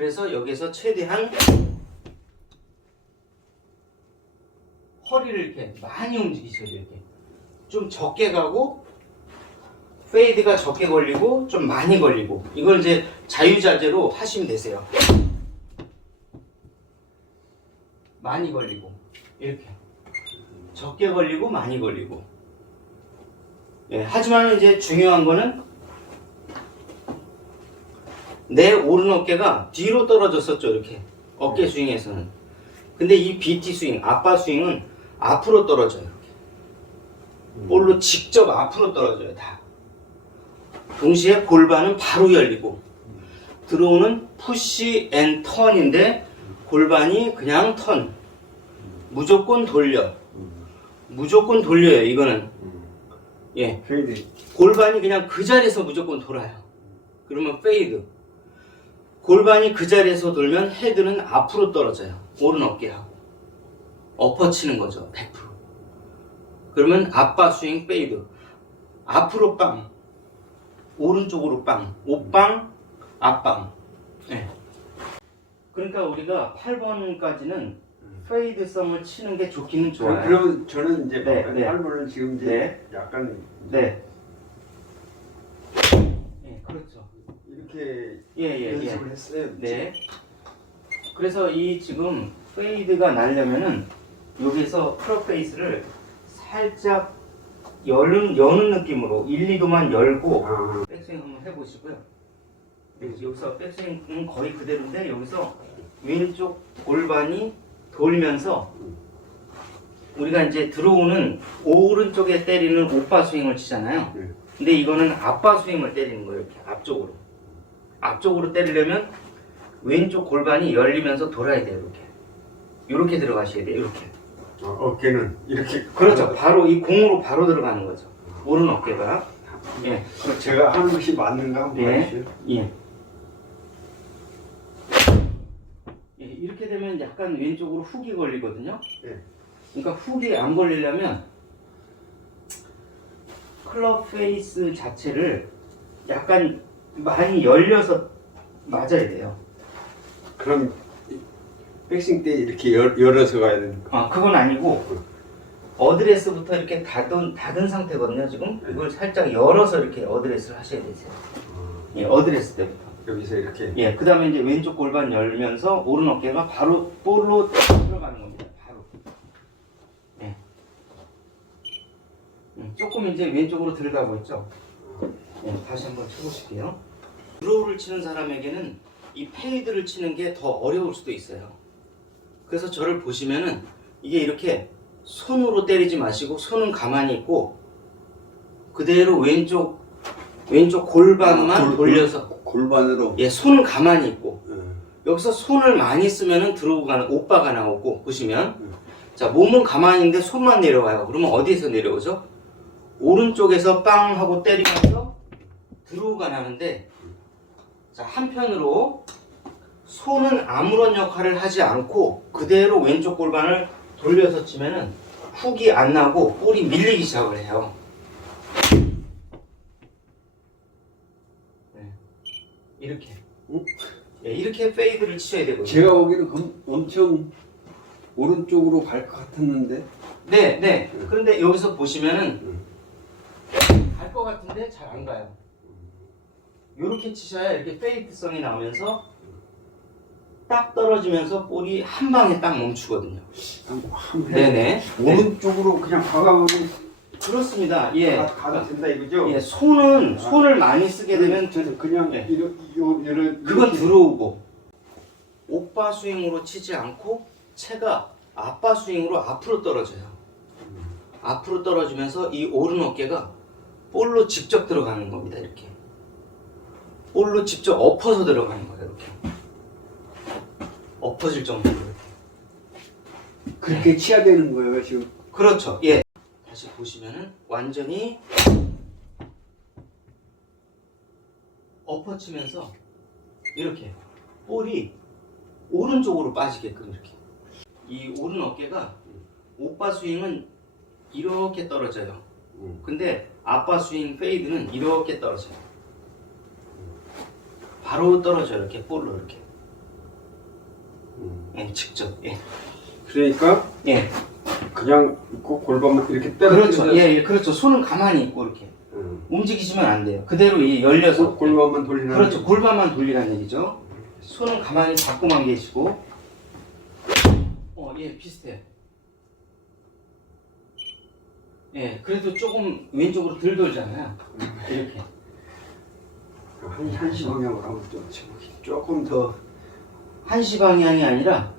그래서 여기서 최대한 허리를 이렇게 많이 움직이셔야 돼요. 이렇게 좀 적게 가고 페이드가 적게 걸리고 좀 많이 걸리고, 이걸 이제 자유자재로 하시면 되세요. 많이 걸리고 이렇게 적게 걸리고 많이 걸리고. 예, 하지만 이제 중요한 거는 내 오른 어깨가 뒤로 떨어졌었죠. 이렇게 어깨 스윙에서는. 근데 이 BT 스윙, 아빠 스윙은 앞으로 떨어져요. 이렇게. 볼로 직접 앞으로 떨어져요. 다. 동시에 골반은 바로 열리고, 들어오는 푸시 앤 턴인데 골반이 그냥 턴. 무조건 돌려. 무조건 돌려요. 이거는. 예. 페이드. 골반이 그냥 그 자리에서 무조건 돌아요. 그러면 페이드. 골반이 그 자리에서 돌면 헤드는 앞으로 떨어져요. 오른 어깨하고. 엎어치는 거죠. 100%. 그러면 아빠 스윙 페이드. 앞으로 빵. 오른쪽으로 빵. 옷빵, 앞빵. 네. 그러니까 우리가 8번까지는 페이드성을 치는 게 좋기는 좋아요. 그러면 저는 이제 네, 네. 8번은 지금 이제 네. 약간 네. 네, 그렇죠. 이렇게 예. 연습을 했어요. 네. 그래서 이 지금 페이드가 나려면은 여기서 크롭 페이스를 살짝 여는 느낌으로 1, 2도만 열고 백스윙 한번 해보시고요. 여기서 백스윙은 거의 그대로인데 여기서 왼쪽 골반이 돌면서 우리가 이제 들어오는 오른쪽에 때리는 오빠 스윙을 치잖아요. 근데 이거는 아빠 스윙을 때리는 거예요. 이렇게 앞쪽으로. 앞쪽으로 때리려면 왼쪽 골반이 열리면서 돌아야 돼요. 이렇게. 이렇게 들어가셔야 돼요. 이렇게. 어깨는 이렇게. 그렇죠. 바로 이 공으로 바로 들어가는 거죠. 오른 어깨가. 예. 그럼 제가 하는 것이 맞는가 한번 봐주세요. 예. 예. 이렇게 되면 약간 왼쪽으로 훅이 걸리거든요. 예. 그러니까 훅이 안 걸리려면 클럽 페이스 자체를 약간 많이 열려서 맞아야 돼요. 그럼 백스윙 때 이렇게 열어서 가야 되는 거. 아, 그건 아니고 어드레스부터 이렇게 닫은 상태거든요. 지금 이걸 살짝 열어서 이렇게 어드레스를 하셔야 되세요. 예, 어드레스 때부터. 여기서 이렇게. 예, 그 다음에 이제 왼쪽 골반 열면서 오른 어깨가 바로 볼로 들어가는 겁니다. 바로. 예. 조금 이제 왼쪽으로 들어가고 있죠. 예, 다시 한번 쳐보실게요. 드로우를 치는 사람에게는 이 페이드를 치는 게 더 어려울 수도 있어요. 그래서 저를 보시면은 이게 이렇게 손으로 때리지 마시고 손은 가만히 있고 그대로 왼쪽 골반만 돌려서 골반으로. 예, 손은 가만히 있고 여기서 손을 많이 쓰면은 들어오가는 오빠가 나오고 보시면 자, 몸은 가만히 있는데 손만 내려가요. 그러면 어디에서 내려오죠? 오른쪽에서 빵 하고 때리면서 드로우가 나는데, 자, 한편으로 손은 아무런 역할을 하지 않고 그대로 왼쪽 골반을 돌려서 치면은 훅이 안 나고 볼이 밀리기 시작을 해요. 네. 이렇게. 네, 이렇게 페이드를 치셔야 되거든요. 제가 보기에는 엄청 오른쪽으로 갈 것 같았는데. 네. 그런데 여기서 보시면은 갈 것 같은데 잘 안 가요. 이렇게 치셔야 이렇게 페이드성이 나오면서 딱 떨어지면서 볼이 한 방에 딱 멈추거든요. 네네. 오른쪽으로 그냥 과감하게 그렇습니다. 예. 가도 된다 이거죠? 예, 손을 많이 쓰게 되면 저는 그냥 예. 이런 그건 들어오고 오빠 스윙으로 치지 않고 채가 아빠 스윙으로 앞으로 떨어져요. 앞으로 떨어지면서 이 오른 어깨가 볼로 직접 들어가는 겁니다. 이렇게 볼로 직접 엎어서 들어가는 거예요. 이렇게 엎어질 정도로 이렇게. 그렇게 치야 되는 거예요 지금. 그렇죠. 예. 다시 보시면은 완전히 엎어치면서 이렇게 볼이 오른쪽으로 빠지게끔 이렇게. 이 오른 어깨가 오빠 스윙은 이렇게 떨어져요. 근데 아빠 스윙 페이드는 이렇게 떨어져요. 바로 떨어져요. 이렇게 볼로 이렇게. 예, 직접. 예. 그러니까 예. 그냥 있고 골반만 이렇게 그렇죠. 떨어뜨려서 예, 예, 그렇죠. 손은 가만히 있고 이렇게 움직이시면 안 돼요. 그대로 이 열려서. 골반만 돌리는. 그렇죠. 골반만 돌리라는 얘기죠. 손은 가만히 잡고만 계시고. 예, 비슷해. 예, 그래도 조금 왼쪽으로 덜 돌잖아요. 이렇게. 한시 방향으로 하면 조금 더 한시 방향이 아니라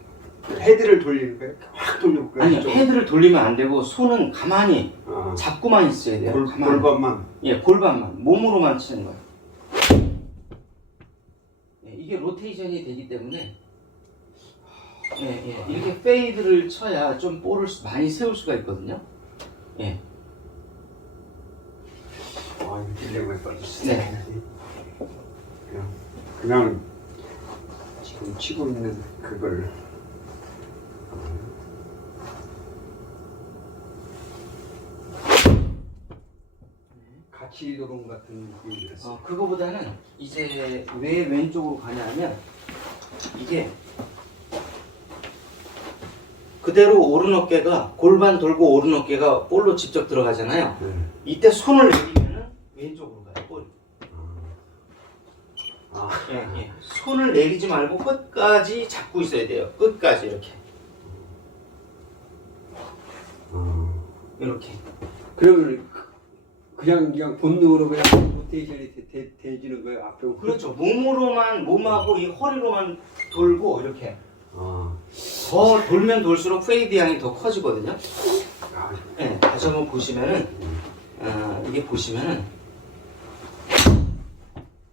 헤드를 돌리는 거예요? 확 돌려볼까요? 아니요, 헤드를 돌리면 안 되고 손은 가만히 아, 잡고만 있어야 돼요. 가만히. 골반만. 예, 골반만 몸으로만 치는 거예요. 예, 이게 로테이션이 되기 때문에 예, 예, 이렇게 페이드를 쳐야 좀 볼을 많이 세울 수가 있거든요. 예. 아, 이거 딜레마에 빠졌어. 네. 그냥 지금 치고 있는 그걸 같이 도롱 같은 느낌이 들었어. 그거보다는 이제 왜 왼쪽으로 가냐면 이게 그대로 오른 어깨가 골반 돌고 오른 어깨가 볼로 직접 들어가잖아요. 이때 손을 내리면은 왼쪽으로 가요. 볼. 예, 예. 손을 내리지 말고 끝까지 잡고 있어야 돼요. 끝까지 이렇게. 이렇게. 그러면 그냥 본능으로 그냥 로테이션이 돼지는 거예요? 앞에 오고. 그렇죠. 몸으로만 몸하고 이 허리로만 돌고 이렇게. 아, 더 돌면 돌수록 페이드 양이 더 커지거든요. 아, 네, 다시 한번 보시면은 이게 보시면은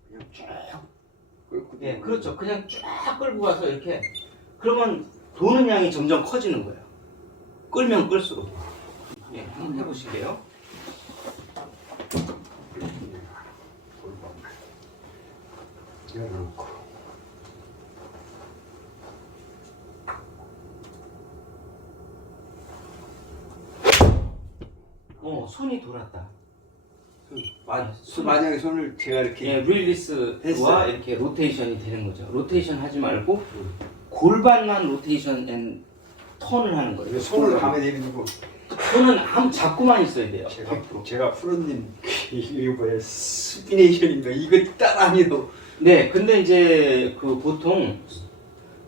그냥 쫙 끌고. 네, 그렇죠. 그냥 쫙 끌고 가서 이렇게 그러면 도는 양이 점점 커지는 거예요. 끌면 끌수록. 예, 한번 해보실게요. 골반만 열어놓고. 손이 돌았다. 만약에 손을 제가 이렇게 예, 릴리스와 했어요. 이렇게 로테이션이 되는 거죠. 로테이션 하지 말고 골반만 로테이션 앤 턴을 하는 거예요. 손을 밤에 내리고. 손은 아무 잡고만 있어야 돼요. 앞으로. 제가 프로님 이거 뭐야 스피네이션인가 이거 따라하니도. 네, 근데 이제 그 보통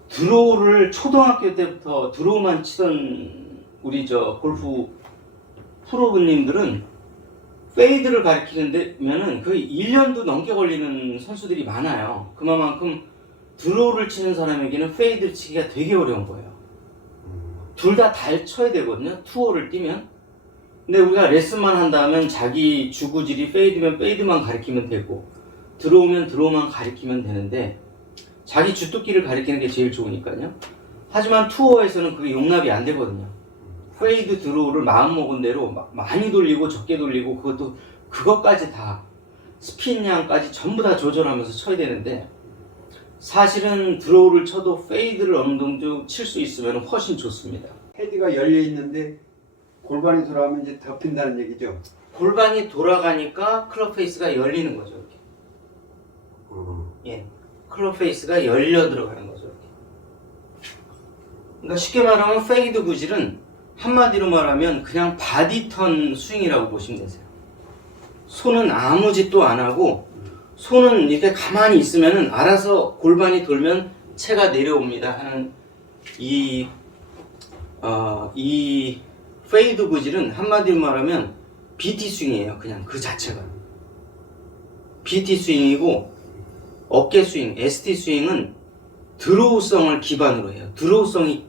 드로우를 초등학교 때부터 드로우만 치던 우리 저 골프 프로님들은 페이드를 가르치는데면은 거의 1년도 넘게 걸리는 선수들이 많아요. 그만큼 드로우를 치는 사람에게는 페이드를 치기가 되게 어려운 거예요. 둘 다 잘 쳐야 되거든요. 투어를 뛰면. 근데 우리가 레슨만 한다면 자기 주구질이 페이드면 페이드만 가르치면 되고 드로우면 드로우만 가르치면 되는데 자기 주특기를 가르치는 게 제일 좋으니까요. 하지만 투어에서는 그게 용납이 안 되거든요. 페이드 드로우를 마음먹은 대로 많이 돌리고 적게 돌리고 그것까지 다 스핀 양까지 전부 다 조절하면서 쳐야 되는데 사실은 드로우를 쳐도 페이드를 어느 정도 칠 수 있으면 훨씬 좋습니다. 헤드가 열려 있는데 골반이 돌아가면 이제 덮인다는 얘기죠. 골반이 돌아가니까 클럽 페이스가 열리는 거죠. 이렇게. 예, 클럽 페이스가 열려 들어가는 거죠. 이렇게. 그러니까 쉽게 말하면 페이드 구질은 한마디로 말하면 그냥 바디턴 스윙이라고 보시면 되세요. 손은 아무 짓도 안 하고 손은 이렇게 가만히 있으면 알아서 골반이 돌면 채가 내려옵니다 하는 이 페이드 구질은 한마디로 말하면 BT 스윙이에요. 그냥 그 자체가 BT 스윙이고 어깨 스윙, ST 스윙은 드로우성을 기반으로 해요. 드로우성이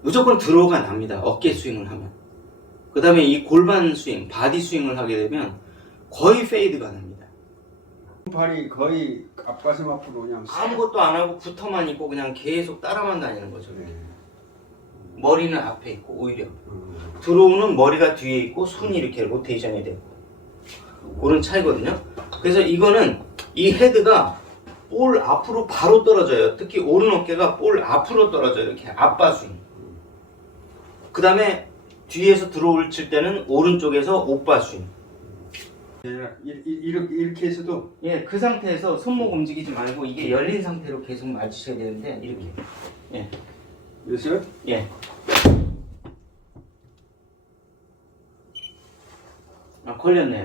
무조건 드로우가 납니다. 어깨 스윙을 하면. 그 다음에 이 골반 스윙, 바디 스윙을 하게 되면 거의 페이드가 납니다. 발이 거의 앞가슴 앞으로 그냥 아무것도 안 하고 붙어만 있고 그냥 계속 따라만 다니는 거죠. 네. 머리는 앞에 있고 오히려 드로우는 머리가 뒤에 있고 손이 이렇게 로테이션이 되고 그런 차이거든요. 그래서 이거는 이 헤드가 볼 앞으로 바로 떨어져요. 특히 오른 어깨가 볼 앞으로 떨어져요. 이렇게 앞바 스윙. 그 다음에 뒤에서 드로우를 칠 때는 오른쪽에서 옥바 스윙. 이렇게 해서도. 예, 그 상태에서 손목 움직이지 말고 이게 열린 상태로 계속 맞추셔야 되는데 이렇게. 예. 됐어요? 예. 아, 걸렸네요.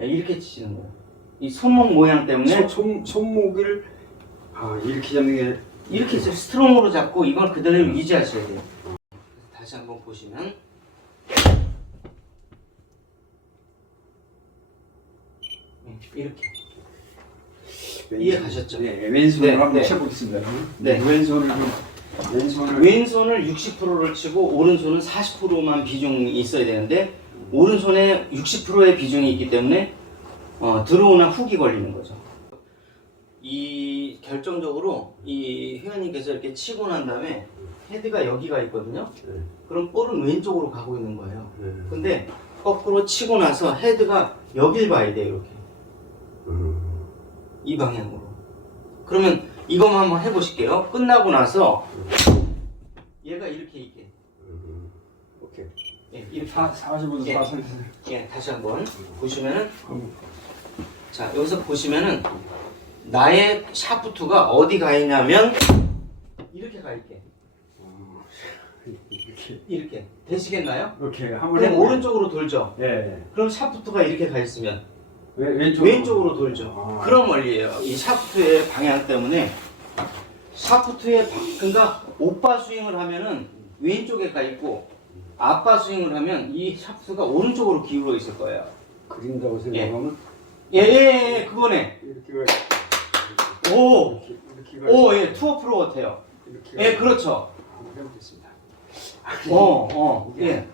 예, 이렇게 치시는 거예요. 이 손목 모양 때문에 손목을 이렇게 잡는 게 이렇게 스트롱으로 잡고 이걸 그대로 유지하셔야 돼요. 다시 한번 보시면 이렇게 이해 가셨죠? 네, 왼손으로 네, 한번 네. 쳐보겠습니다. 네. 왼손을 60%를 치고 오른손은 40%만 비중이 있어야 되는데 오른손에 60%의 비중이 있기 때문에 들어오나 훅이 걸리는 거죠. 이 결정적으로 이 회원님께서 이렇게 치고 난 다음에 헤드가 여기가 있거든요. 그럼 볼은 왼쪽으로 가고 있는 거예요. 근데 거꾸로 치고 나서 헤드가 여길 봐야 돼요. 이렇게 이 방향으로. 그러면 이것만 한번 해보실게요. 끝나고 나서 얘가 이렇게 오케이. 예, 이렇게 45도 예. 40도. 예, 다시 한번 보시면은 자 여기서 보시면은 나의 샤프트가 어디 가 있냐면 이렇게 가 있게 이렇게 되시겠나요? 오케이. 한번 그럼 해볼게요. 오른쪽으로 돌죠. 예. 그럼 샤프트가 이렇게 가 있으면 왼쪽으로 돌죠. 그런 원리예요. 이 샤프트의 방향 때문에 그러니까 오빠 스윙을 하면은 왼쪽에 가 있고 아빠 스윙을 하면 이 샤프트가 오른쪽으로 기울어 있을 거예요. 그린다고 생각하면 예, 그거네. 이렇게 오, 이렇게 예, 투어 프로 같아요. 이렇게 예, 그렇죠. 한번 해보겠습니다. 예.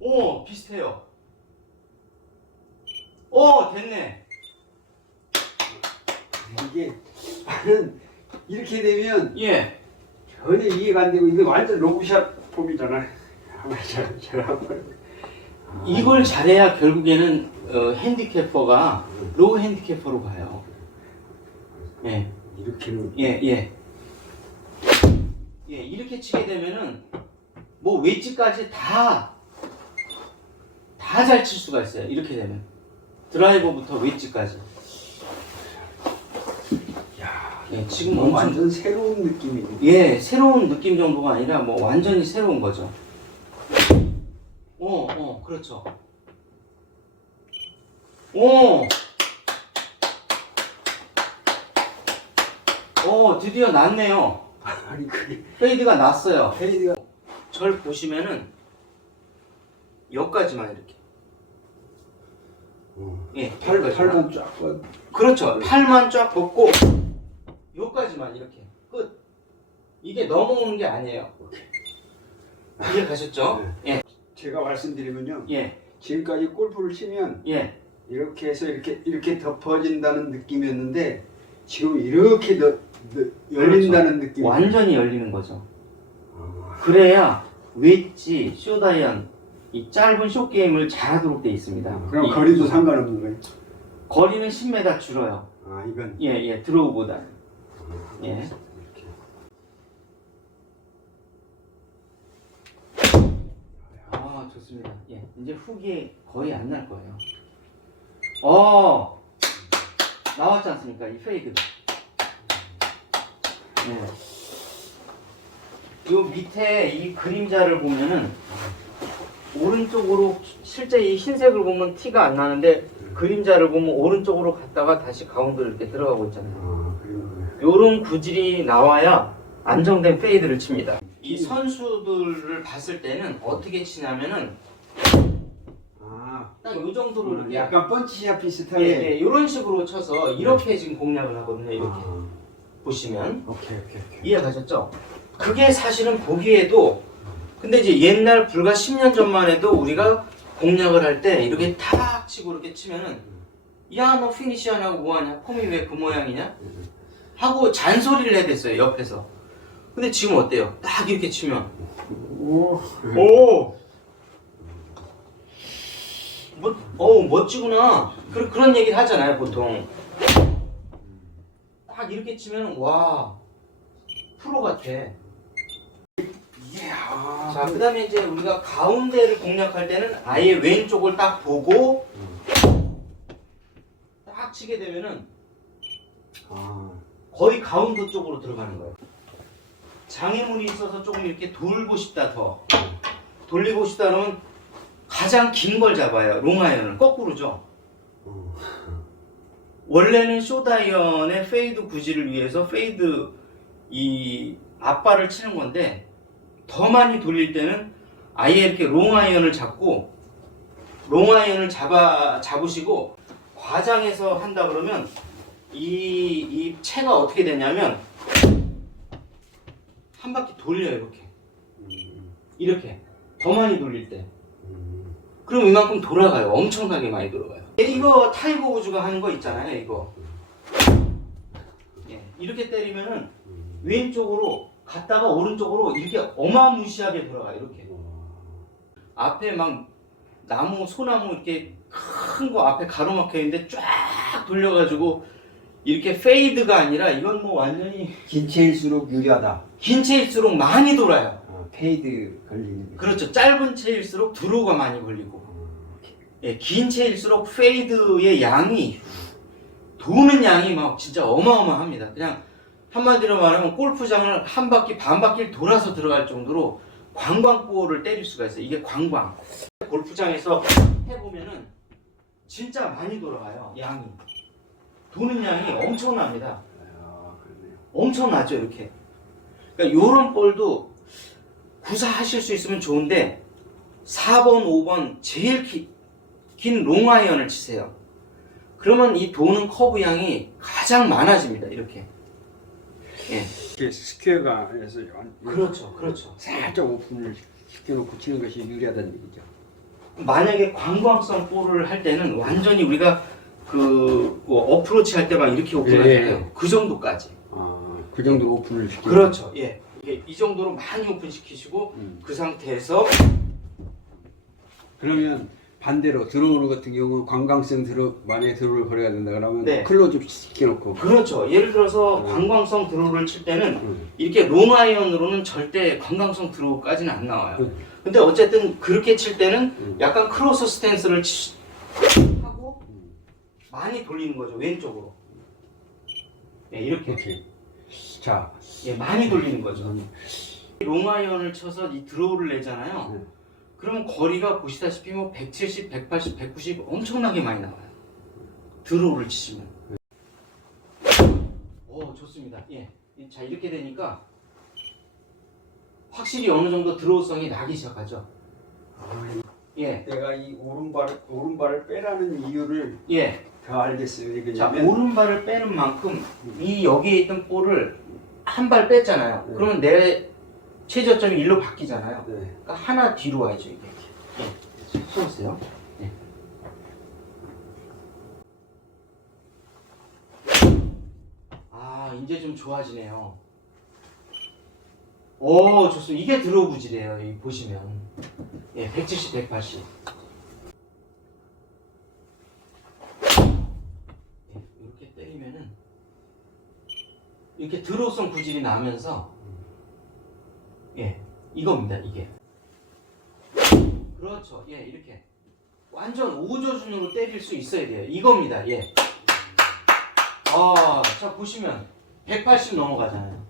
오, 비슷해요. 오, 됐네. 이게 나는 이렇게 되면 예. 전혀 이해가 안 되고 이게 완전 로브샷 폼이잖아. 제가 한번 이걸 잘해야 결국에는 핸디캐퍼가 로우 핸디캐퍼로 가요. 예, 이렇게는 예, 이렇게 치게 되면은 뭐 웨지까지 다 잘 칠 수가 있어요. 이렇게 되면 드라이버부터 웨지까지. 예, 지금 엄청 완전 새로운 느낌이네. 예, 새로운 느낌 정도가 아니라 뭐 완전히 새로운 거죠. 그렇죠. 드디어 났네요. 아니 그게 페이드가 났어요. 페이드가 절 보시면은 여기까지만 이렇게. 예, 팔만 쫙 뻗. 그렇죠. 팔만 쫙 뻗고 여기까지만 이렇게 끝. 이게 넘어오는 게 아니에요. 이해 가셨죠? 예, 제가 말씀드리면요. 예, 지금까지 골프를 치면 예. 이렇게 해서 이렇게 덮어진다는 느낌이었는데 지금 이렇게 열린다는 느낌. 완전히 열리는 거죠. 그래야 웨지, 쇼다이언 이 짧은 쇼 게임을 잘하도록 돼 있습니다. 그럼 이 거리도 상관없는 거예요? 거리는 10m 줄어요. 이건 예, 드로우보다. 예. 이렇게. 좋습니다. 예, 이제 훅이 거의 안 날 거예요. 나왔지 않습니까? 이 페이드. 예. 요 밑에 이 그림자를 보면은 오른쪽으로 실제 이 흰색을 보면 티가 안 나는데 그림자를 보면 오른쪽으로 갔다가 다시 가운데로 이렇게 들어가고 있잖아요. 요런 구질이 나와야 안정된 페이드를 칩니다. 이 선수들을 봤을 때는 어떻게 치냐면은 딱 요 정도로 이렇게 약간 펀치샷 비슷하게. 예, 이런 식으로 쳐서 이렇게 지금 공략을 하거든요. 이렇게 보시면 오케이. 이해 가셨죠? 그게 사실은 보기에도 근데 이제 옛날 불과 10년 전만 해도 우리가 공략을 할 때 이렇게 탁 치고 이렇게 치면은 야 너 피니시 안 하고 뭐하냐? 폼이 왜 그 모양이냐? 하고 잔소리를 해댔어요 옆에서. 근데 지금 어때요? 딱 이렇게 치면 오 멋지구나. 그런 얘기를 하잖아요 보통. 딱 이렇게 치면 와 프로 같아. 자, 그 다음에 이제 우리가 가운데를 공략할 때는 아예 왼쪽을 딱 보고 딱 치게 되면은 아, 거의 가운데 쪽으로 들어가는 거예요. 장애물이 있어서 조금 이렇게 돌고 싶다 더 돌리고 싶다 그러면 가장 긴 걸 잡아요. 롱아이언을 거꾸로죠. 원래는 숏아이언의 페이드 구질을 위해서 페이드 이 앞발을 치는 건데 더 많이 돌릴 때는 아예 이렇게 롱아이언을 잡고 롱아이언을 잡으시고 과장해서 한다 그러면 이 채가 어떻게 되냐면 한 바퀴 돌려요. 이렇게 더 많이 돌릴 때 그럼 이만큼 돌아가요. 엄청나게 많이 돌아가요. 이거 타이거 우즈가 하는 거 있잖아요. 이거 이렇게 때리면은 왼쪽으로 갔다가 오른쪽으로 이렇게 어마무시하게 돌아가요. 이렇게 앞에 막 나무 소나무 이렇게 큰 거 앞에 가로막혀 있는데 쫙 돌려가지고 이렇게 페이드가 아니라 이건 뭐 완전히 긴 채일수록 유리하다. 긴 채일수록 많이 돌아요. 페이드 걸리는. 그렇죠. 짧은 채일수록 드로우가 많이 걸리고 긴 채일수록 페이드의 양이 도는 양이 막 진짜 어마어마합니다. 그냥 한마디로 말하면 골프장을 한 바퀴 반 바퀴를 돌아서 들어갈 정도로 광광볼을 때릴 수가 있어요. 이게 광광. 골프장에서 해보면은 진짜 많이 돌아가요. 양이 도는 양이 엄청납니다. 그러네요. 엄청나죠. 이렇게. 그러니까 요런 볼도 구사하실 수 있으면 좋은데 4번, 5번 제일 긴 롱아이언을 치세요. 그러면 이 도는 커브 양이 가장 많아집니다. 이렇게. 이게 스퀘어가 해서 그렇죠. 그렇죠. 살짝 오픈을 시켜놓고 치는 것이 유리하다는 얘기죠. 만약에 관광성 볼을 할 때는 완전히 우리가 어프로치 할 때 막 이렇게 오픈하잖아요. 그 정도까지. 그 정도로 오픈을 시키고. 그렇죠. 이 정도로 많이 오픈시키시고 그 상태에서 그러면 반대로 들어오는 같은 경우는 관광성 만약에 드로우를 걸어야 된다 그러면 네. 클로즈업 시켜놓고. 그렇죠. 예를 들어서 관광성 드로우를 칠 때는 이렇게 롱아이언으로는 절대 관광성 드로우까지는 안 나와요. 근데 어쨌든 그렇게 칠 때는 약간 크로스 스탠스를 하고 많이 돌리는 거죠. 왼쪽으로. 이렇게. 자, 많이 돌리는 거죠. 롱아이언을 쳐서 이 드로우를 내잖아요. 그러면 거리가 보시다시피 뭐 170, 180, 190 엄청나게 많이 나와요. 드로우를 치시면. 좋습니다. 자, 이렇게 되니까 확실히 어느 정도 드로우성이 나기 시작하죠. 내가 이 오른발을 빼라는 이유를 더 알겠어요. 자, 오른발을 빼는 만큼 이 여기에 있던 볼을 한 발 뺐잖아요. 그러면 내 최저점이 일로 바뀌잖아요. 그러니까 하나 뒤로 와야죠. 이게. 쏘세요. 이제 좀 좋아지네요. 좋습니다. 이게 드로우 구질이에요. 여기 보시면 170, 180. 이렇게 때리면은 이렇게 드로우성 구질이 나면서 이겁니다. 이게. 그렇죠. 이렇게 완전 오조준으로 때릴 수 있어야 돼요. 이겁니다. 자, 보시면 180 넘어가잖아요.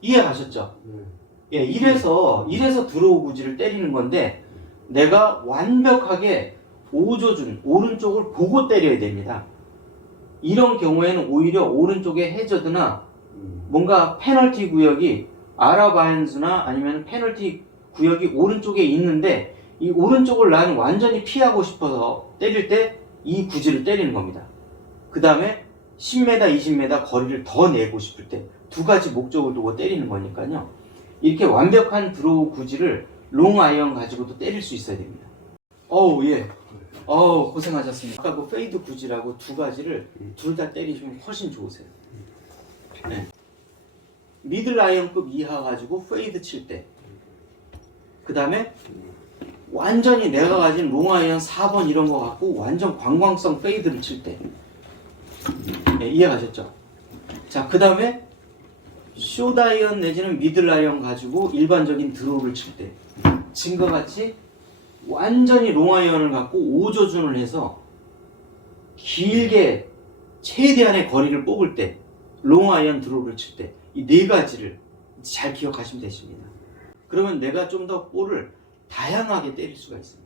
이해가셨죠? 이래서 드로우 구질을 때리는 건데 내가 완벽하게 오조준 오른쪽을 보고 때려야 됩니다. 이런 경우에는 오히려 오른쪽에 해저드나 뭔가 페널티 구역이 아랍아이언즈나 아니면 페널티 구역이 오른쪽에 있는데 이 오른쪽을 나는 완전히 피하고 싶어서 때릴 때 이 구질을 때리는 겁니다. 그 다음에 10m, 20m 거리를 더 내고 싶을 때 두 가지 목적을 두고 때리는 거니까요. 이렇게 완벽한 드로우 구질을 롱 아이언 가지고도 때릴 수 있어야 됩니다. 고생하셨습니다. 아까 그 페이드 구질하고 두 가지를 둘 다 때리시면 훨씬 좋으세요. 미들 아이언급 이하 가지고 페이드 칠 때, 그 다음에 완전히 내가 가진 롱 아이언 4번 이런 거 갖고 완전 관광성 페이드를 칠 때, 이해가셨죠? 자, 그 다음에 숏 아이언 내지는 미들 아이언 가지고 일반적인 드로우를 칠 때, 지금과 같이 완전히 롱 아이언을 갖고 오조준을 해서 길게 최대한의 거리를 뽑을 때, 롱 아이언 드로우를 칠 때 이 네 가지를 잘 기억하시면 되십니다. 그러면 내가 좀 더 볼을 다양하게 때릴 수가 있습니다.